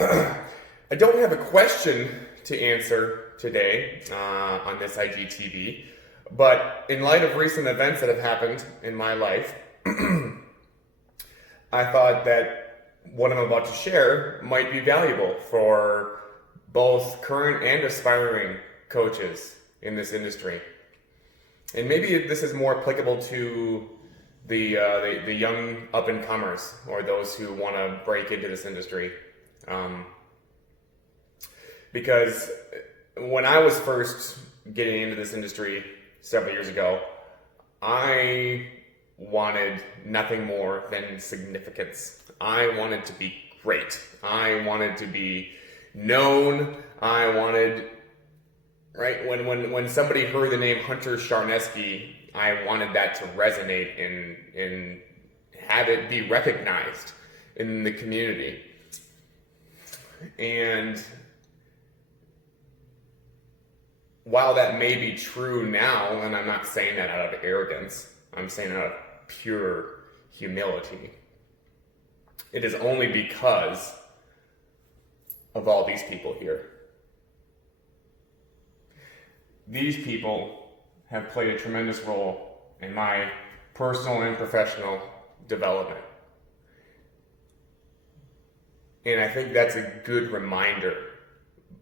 I don't have a question to answer today on this IGTV, but in light of recent events that have happened in my life, I thought that what I'm about to share might be valuable for both current and aspiring coaches in this industry. And maybe this is more applicable to the young up and comers or those who want to break into this industry. Because when I was first getting into this industry several years ago, I wanted nothing more than significance. I wanted to be great. I wanted to be known. I wanted, right, when somebody heard the name Hunter Charneski, I wanted that to resonate and have it be recognized in the community. And while that may be true now, and I'm not saying that out of arrogance, I'm saying out of pure humility, it is only because of all these people here. These people have played a tremendous role in my personal and professional development. And I think that's a good reminder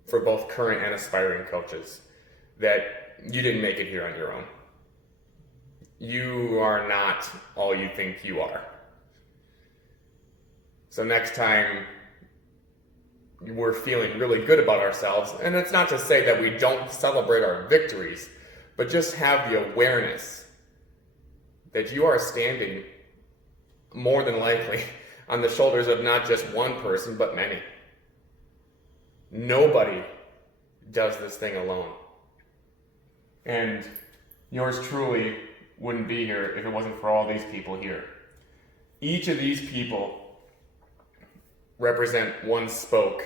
for both current and aspiring coaches that you didn't make it here on your own. You are not all you think you are. So next time we're feeling really good about ourselves, and it's not to say that we don't celebrate our victories, but just have the awareness that you are standing more than likely on the shoulders of not just one person, but many. Nobody does this thing alone. And yours truly wouldn't be here if it wasn't for all these people here. Each of these people represent one spoke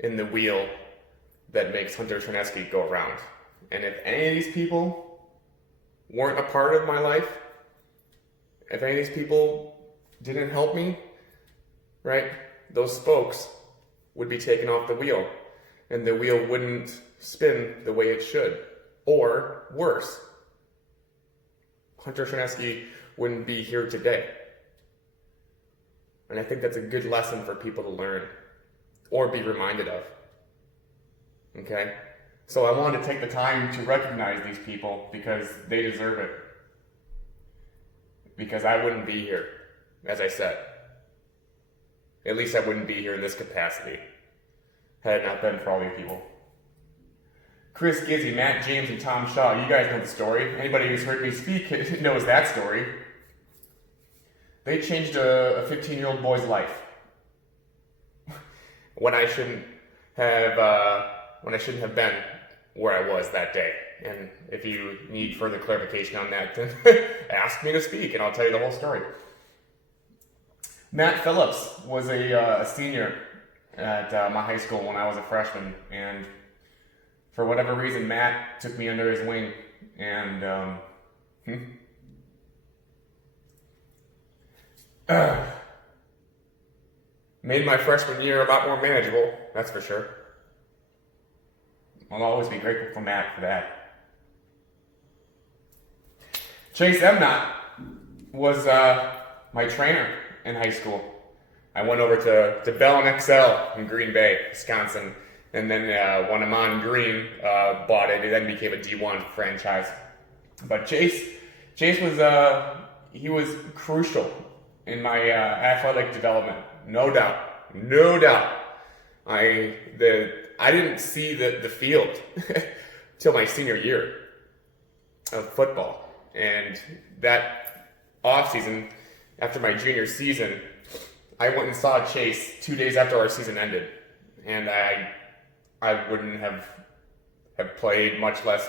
in the wheel that makes Hunter Charneski go around. And if any of these people weren't a part of my life, if any of these people didn't help me, right, those spokes would be taken off the wheel, and the wheel wouldn't spin the way it should. Or worse, Hunter Charneski wouldn't be here today. And I think that's a good lesson for people to learn or be reminded of. Okay? So I wanted to take the time to recognize these people because they deserve it. Because I wouldn't be here, as I said. At least I wouldn't be here in this capacity had it not been for all these people. Chris Gizzy, Matt James, and Tom Shaw, you guys know the story. Anybody who's heard me speak knows that story. They changed a 15-year-old boy's life when I shouldn't have been where I was that day. And if you need further clarification on that, then ask me to speak, and I'll tell you the whole story. Matt Phillips was a senior at my high school when I was a freshman, and for whatever reason, Matt took me under his wing, and made my freshman year a lot more manageable, that's for sure. I'll always be grateful for Matt for that. Chase Emnott was my trainer in high school. I went over to Bell and XL in Green Bay, Wisconsin, and then when Amon Green bought it, it then became a D1 franchise. But Chase was he was crucial in my athletic development, no doubt. I didn't see the field till my senior year of football, and that off season, after my junior season, I went and saw Chase 2 days after our season ended, and I wouldn't have played, much less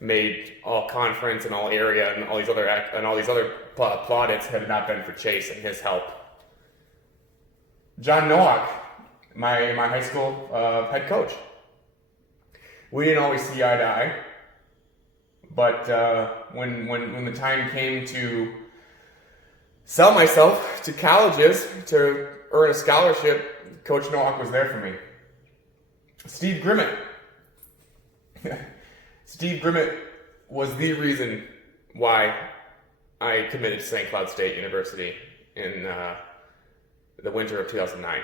made all conference and all area and all these other plaudits had it not been for Chase and his help. John Nowak, my high school head coach. We didn't always see eye to eye, but when the time came to sell myself to colleges to earn a scholarship, Coach Nowak was there for me. Steve Grimmett. Steve Grimmett was the reason why I committed to St. Cloud State University in the winter of 2009.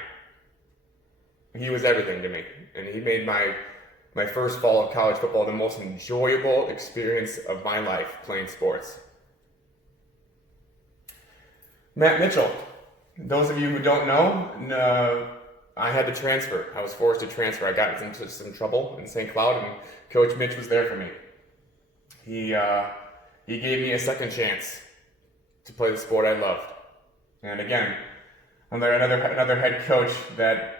He was everything to me, and he made my first fall of college football the most enjoyable experience of my life playing sports. Matt Mitchell. Those of you who don't know, I had to transfer. I was forced to transfer. I got into some trouble in St. Cloud, and Coach Mitch was there for me. He gave me a second chance to play the sport I loved. And again, another head coach that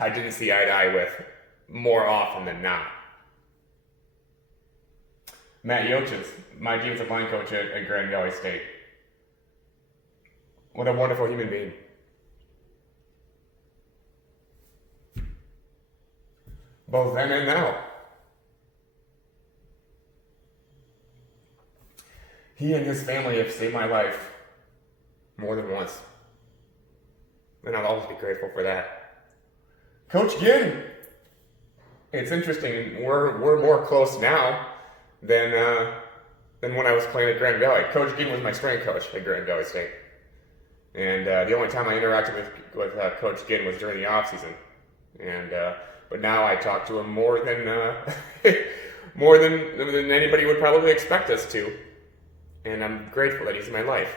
I didn't see eye to eye with more often than not. Matt Yoches, my defensive line coach at Grand Valley State. What a wonderful human being. Both then and now. He and his family have saved my life more than once. And I'll always be grateful for that. Coach Ginn. It's interesting. We're more close now than when I was playing at Grand Valley. Coach Ginn was my strength coach at Grand Valley State. And the only time I interacted with Coach Ginn was during the off season. And but now I talk to him more than more than anybody would probably expect us to. And I'm grateful that he's in my life.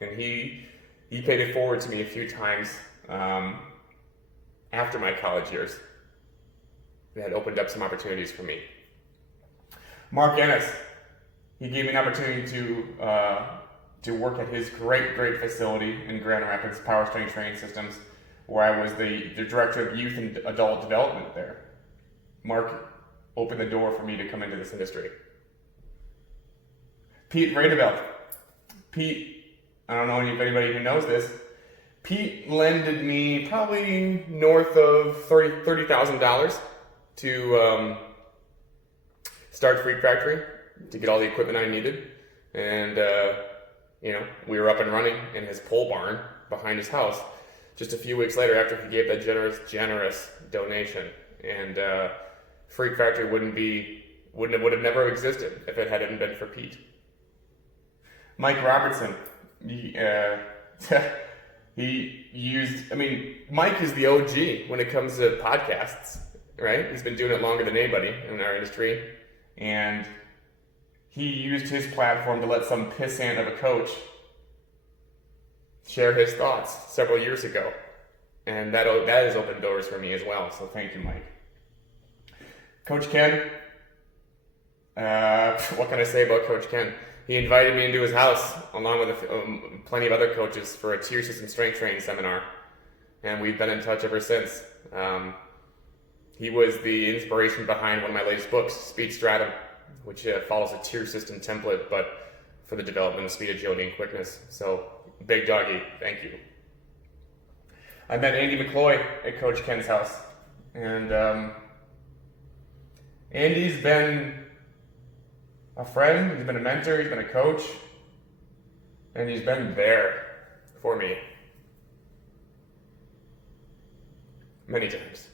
And he paid it forward to me a few times after my college years. That opened up some opportunities for me. Mark Ennis, he gave me an opportunity to work at his great facility in Grand Rapids, Power Strength Training Systems, where I was the director of youth and adult development there. Mark opened the door for me to come into this industry. Pete Radeveld. Pete, I don't know if anybody who knows this, Pete lended me probably north of $30,000 to start Freak Factory, to get all the equipment I needed. And, we were up and running in his pole barn behind his house just a few weeks later after he gave that generous donation. And Freak Factory would have never existed if it hadn't been for Pete. Mike Robertson, Mike is the OG when it comes to podcasts, right? He's been doing it longer than anybody in our industry. And he used his platform to let some pissant of a coach share his thoughts several years ago. And that has opened doors for me as well. So thank you, Mike. Coach Ken, what can I say about Coach Ken? He invited me into his house along with plenty of other coaches for a tier system strength training seminar. And we've been in touch ever since. He was the inspiration behind one of my latest books, Speed Stratum, which follows a tier system template, but for the development of speed, agility, and quickness. So, big doggy, thank you. I met Andy McCloy at Coach Ken's house. And Andy's been a friend, he's been a mentor, he's been a coach, and he's been there for me many times.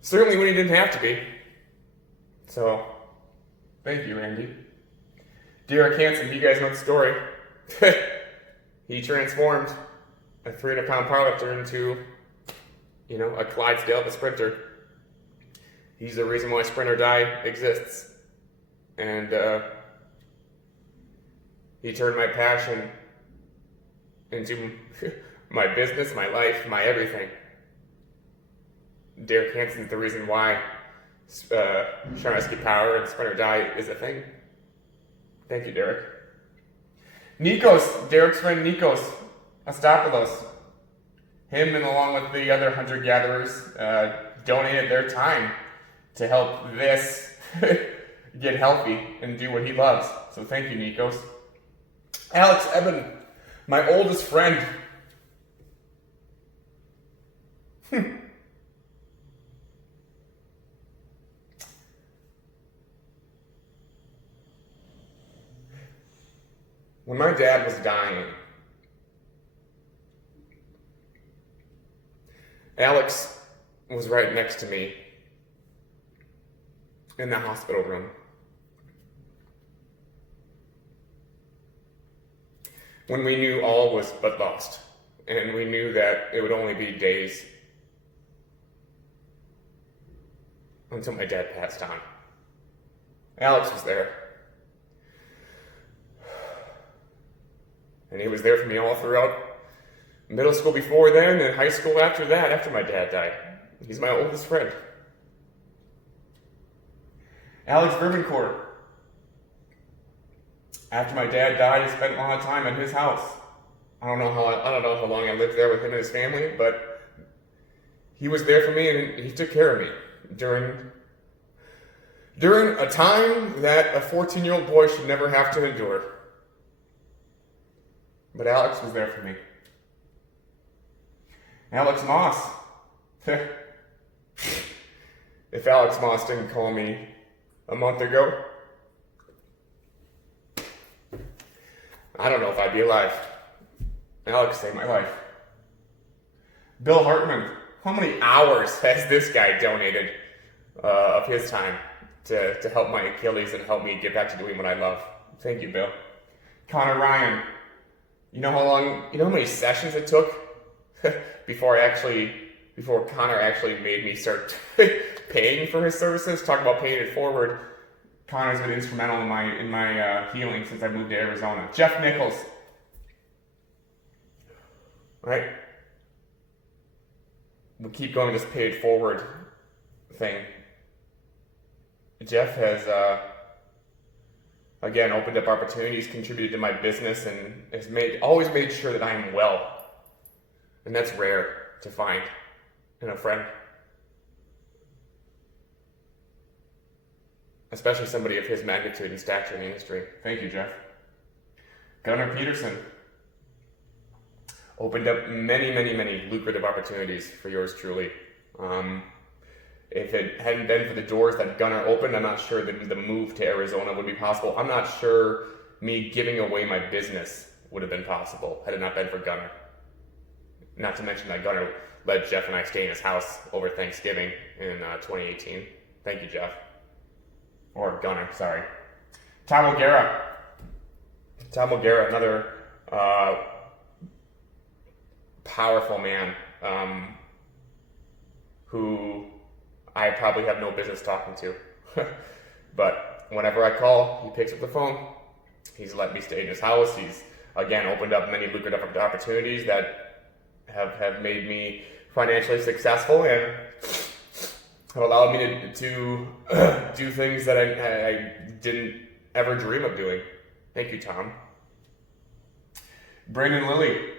Certainly when he didn't have to be. So, thank you, Andy. Derek Hansen, you guys know the story. He transformed a 300-pound powerlifter into, a Clydesdale of a sprinter. He's the reason why Sprint or Die exists. And he turned my passion into my business, my life, my everything. Derek Hansen is the reason why Charneski Power and Sprint or Die is a thing. Thank you, Derek. Derek's friend Nikos Astopoulos, him and along with the other hunter-gatherers donated their time to help this get healthy and do what he loves. So thank you, Nikos. Alex Eben, my oldest friend. When my dad was dying, Alex was right next to me in the hospital room. When we knew all was but lost, and we knew that it would only be days until my dad passed on. Alex was there. And he was there for me all throughout middle school before then, and high school after that, after my dad died. He's my oldest friend. Alex Verbencourt. After my dad died, I spent a lot of time at his house. I don't know how long I lived there with him and his family, but he was there for me and he took care of me during a time that a 14-year-old boy should never have to endure. But Alex was there for me. Alex Moss. If Alex Moss didn't call me a month ago, I don't know if I'd be alive. Alex saved my life. Bill Hartman. How many hours has this guy donated of his time to help my Achilles and help me get back to doing what I love? Thank you, Bill. Connor Ryan. You know how many sessions it took before Connor actually made me start paying for his services? Talk about paying it forward. Connor's been instrumental in my healing since I moved to Arizona. Jeff Nichols. Right? We'll keep going with this pay it forward thing. Jeff has again opened up opportunities, contributed to my business, and has always made sure that I am well. And that's rare to find in a friend. Especially somebody of his magnitude and stature in the industry. Thank you, Jeff. Gunnar Peterson opened up many, many, many lucrative opportunities for yours truly. If it hadn't been for the doors that Gunnar opened, I'm not sure that the move to Arizona would be possible. I'm not sure me giving away my business would have been possible had it not been for Gunnar. Not to mention that Gunnar let Jeff and I stay in his house over Thanksgiving in 2018. Thank you, Jeff. Or Gunnar, sorry. Tom O'Gara. Tom O'Gara, another powerful man who I probably have no business talking to. But whenever I call, he picks up the phone. He's let me stay in his house. He's, again, opened up many lucrative opportunities that have made me financially successful and have allowed me to do things that I didn't ever dream of doing. Thank you, Tom. Brandon Lilly.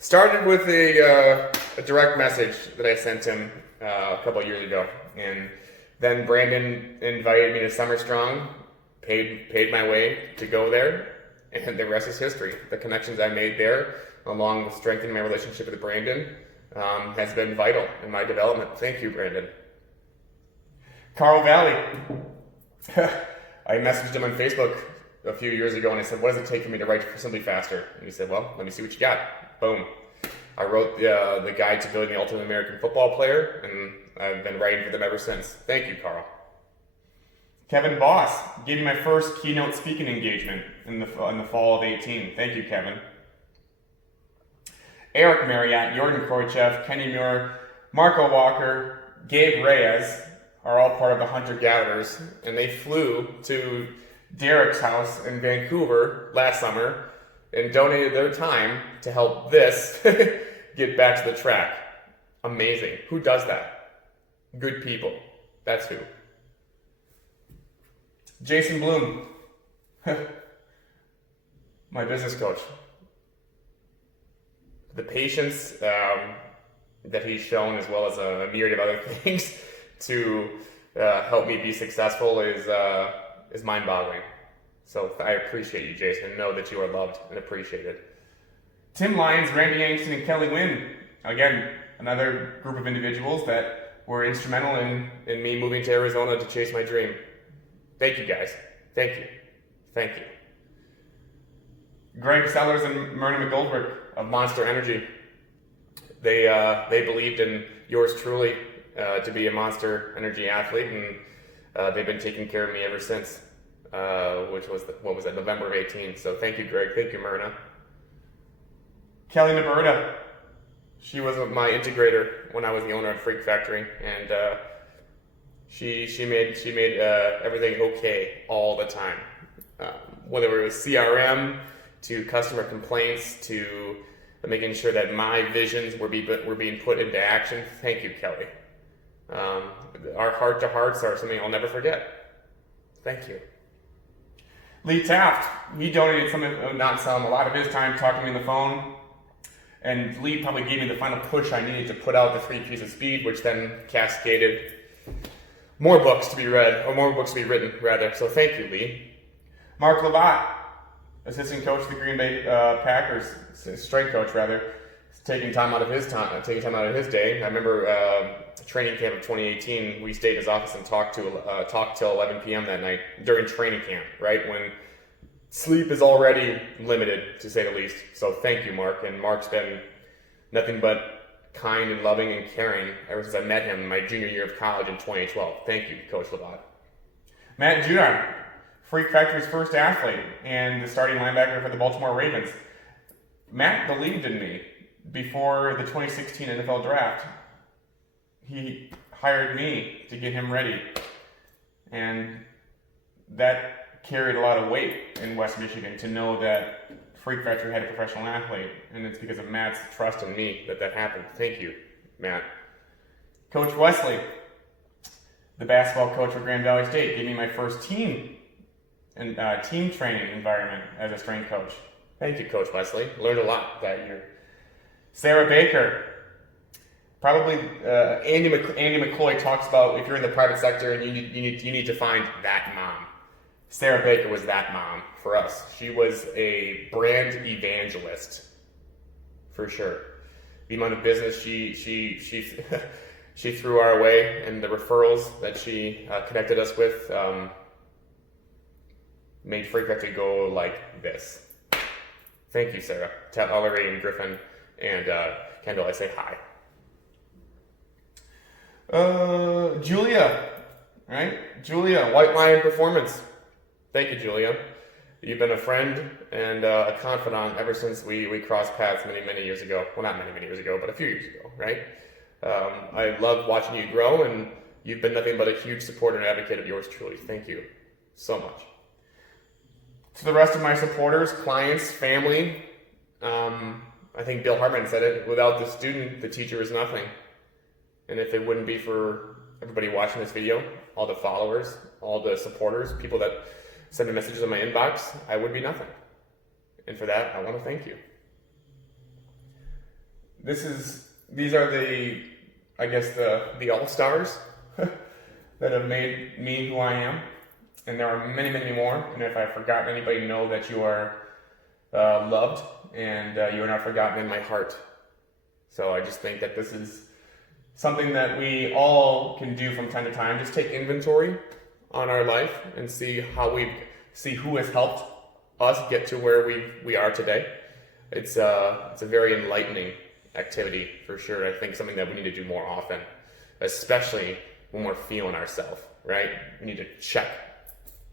Started with a direct message that I sent him a couple of years ago, and then Brandon invited me to Summer Strong, paid my way to go there, and the rest is history. The connections I made there, along with strengthening my relationship with Brandon, has been vital in my development. Thank you, Brandon. Carl Valley. I messaged him on Facebook a few years ago and I said, what does it take for me to write for Simply Faster? And he said, well, let me see what you got. Boom. I wrote the guide to building the ultimate American football player, and I've been writing for them ever since. Thank you, Carl. Kevin Boss gave me my first keynote speaking engagement in the fall of 18. Thank you, Kevin. Eric Marriott, Jordan Khrouchtchev, Kenny Muir, Marco Walker, Gabe Reyes are all part of the Hunter Gatherers, and they flew to Derek's house in Vancouver last summer and donated their time to help this get back to the track. Amazing. Who does that? Good people. That's who. Jason Bloom, my business coach. The patience that he's shown, as well as a myriad of other things, to help me be successful is mind-boggling. So I appreciate you, Jason. Know that you are loved and appreciated. Tim Lyons, Randy Yangston, and Kelly Wynn. Again, another group of individuals that were instrumental in me moving to Arizona to chase my dream. Thank you, guys. Thank you. Thank you. Greg Sellers and Myrna McGoldrick of Monster Energy. They believed in yours truly to be a Monster Energy athlete, and they've been taking care of me ever since, which was, November of 18. So thank you, Greg. Thank you, Myrna. Kelly Naberta. She was my integrator when I was the owner of Freak Factory, and she made everything okay all the time. Whether it was CRM, to customer complaints, to making sure that my visions were being put into action. Thank you, Kelly. Our heart-to-hearts are something I'll never forget. Thank you. Lee Taft, he donated a lot of his time talking to me on the phone, and Lee probably gave me the final push I needed to put out the 3 Ps of Speed, which then cascaded more books to be read, or more books to be written, rather. So thank you, Lee. Mark Labatt, assistant coach of the Green Bay Packers, strength coach rather, taking time out of his day. I remember training camp of 2018. We stayed in his office and talked till 11 p.m. that night during training camp, right when sleep is already limited, to say the least. So thank you, Mark. And Mark's been nothing but kind and loving and caring ever since I met him in my junior year of college in 2012. Thank you, Coach Labatt. Matt Judon, Freak Factory's first athlete and the starting linebacker for the Baltimore Ravens. Matt believed in me before the 2016 NFL Draft. He hired me to get him ready, and that carried a lot of weight in West Michigan to know that Freak Factory had a professional athlete, and it's because of Matt's trust in me that happened. Thank you, Matt. Coach Wesley, the basketball coach for Grand Valley State, gave me my first team training environment as a strength coach. Thank you, Coach Wesley. Learned a lot that year. Sarah Baker. Probably Andy McCloy talks about if you're in the private sector and you need to find that mom. Sarah Baker was that mom for us. She was a brand evangelist, for sure. The amount of business she threw our way and the referrals that she connected us with made Freak Factory go like this. Thank you, Sarah. Tell Ellery and Griffin and Kendall I say hi. Julia, right? Julia, White Lion Performance. Thank you, Julia. You've been a friend and a confidant ever since we crossed paths many years ago. Well, not many years ago, but a few years ago, right? I love watching you grow, and you've been nothing but a huge supporter and advocate of yours truly. Thank you so much. To the rest of my supporters, clients, family, I think Bill Hartman said it, without the student, the teacher is nothing. And if it wouldn't be for everybody watching this video, all the followers, all the supporters, people that send me messages in my inbox, I would be nothing. And for that, I want to thank you. These are the all-stars that have made me who I am. And there are many more. And if I've forgotten anybody, know that you are loved and you are not forgotten in my heart. So I just think that this is something that we all can do from time to time. Just take inventory on our life and see who has helped us get to where we are today. It's a very enlightening activity for sure. I think something that we need to do more often, especially when we're feeling ourselves, right? We need to check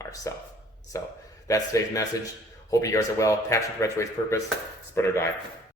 ourselves. So that's today's message. Hope you guys are well. Passion perpetuates purpose. Spread or die.